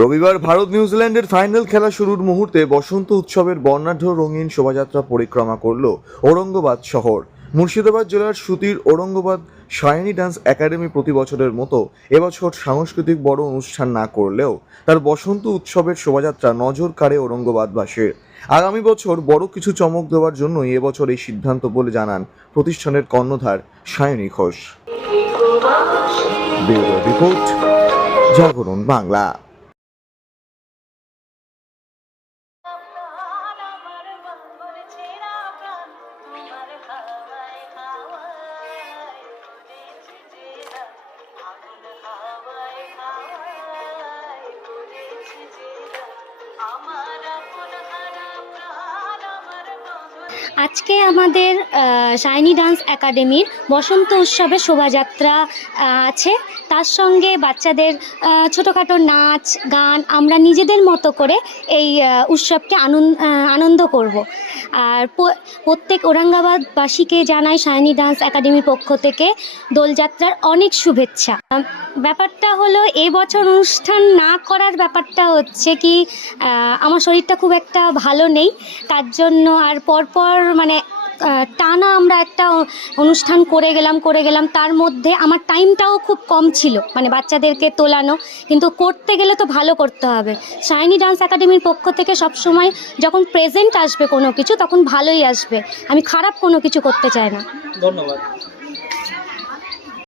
রবিবার ভারত নিউজিল্যান্ডের ফাইনাল খেলা শুরুর মুহূর্তে বসন্ত উৎসবের বর্ণাঢ্য রঙিন শোভাযাত্রা পরিক্রমা করল ঔরঙ্গাবাদ শহর। মুর্শিদাবাদ জেলার সুতির ঔরঙ্গাবাদ শাইনি ডান্স একাডেমি প্রতি বছরের মতো এবছর সাংস্কৃতিক বড় অনুষ্ঠান না করলেও তার বসন্ত উৎসবের শোভাযাত্রা নজর কাড়ে ঔরঙ্গাবাদবাসীর। আগামী বছর বড় কিছু চমক দেওয়ার জন্যই এবছর এই সিদ্ধান্ত বলে জানান প্রতিষ্ঠানের কর্ণধার সায়নী ঘোষ। ব্যুরো রিপোর্ট, জাগরণ বাংলা। আজকে আমাদের শাইনি ডান্স একাডেমির বসন্ত উৎসবের শোভাযাত্রা আছে। তার সঙ্গে বাচ্চাদের ছোটোখাটো নাচ গান আমরা নিজেদের মতো করে এই উৎসবকে আনন্দ করব। আর প্রত্যেক ঔরঙ্গাবাদবাসীকে জানাই শাইনি ডান্স একাডেমির পক্ষ থেকে দোলযাত্রার অনেক শুভেচ্ছা। ব্যাপারটা হলো এবছর অনুষ্ঠান না করার ব্যাপারটা হচ্ছে কি, আমার শরীরটা খুব একটা ভালো নেই, তার জন্য আর পরপর মানে টানা আমরা একটা অনুষ্ঠান করে গেলাম, তার মধ্যে আমার টাইমটাও খুব কম ছিল, মানে বাচ্চাদেরকে তোলানো, কিন্তু করতে গেলে তো ভালো করতে হবে। শাইনি ডান্স একাডেমির পক্ষ থেকে সবসময় যখন প্রেজেন্ট আসবে কোনো কিছু তখন ভালোই আসবে, আমি খারাপ কোনো কিছু করতে চাই না। ধন্যবাদ।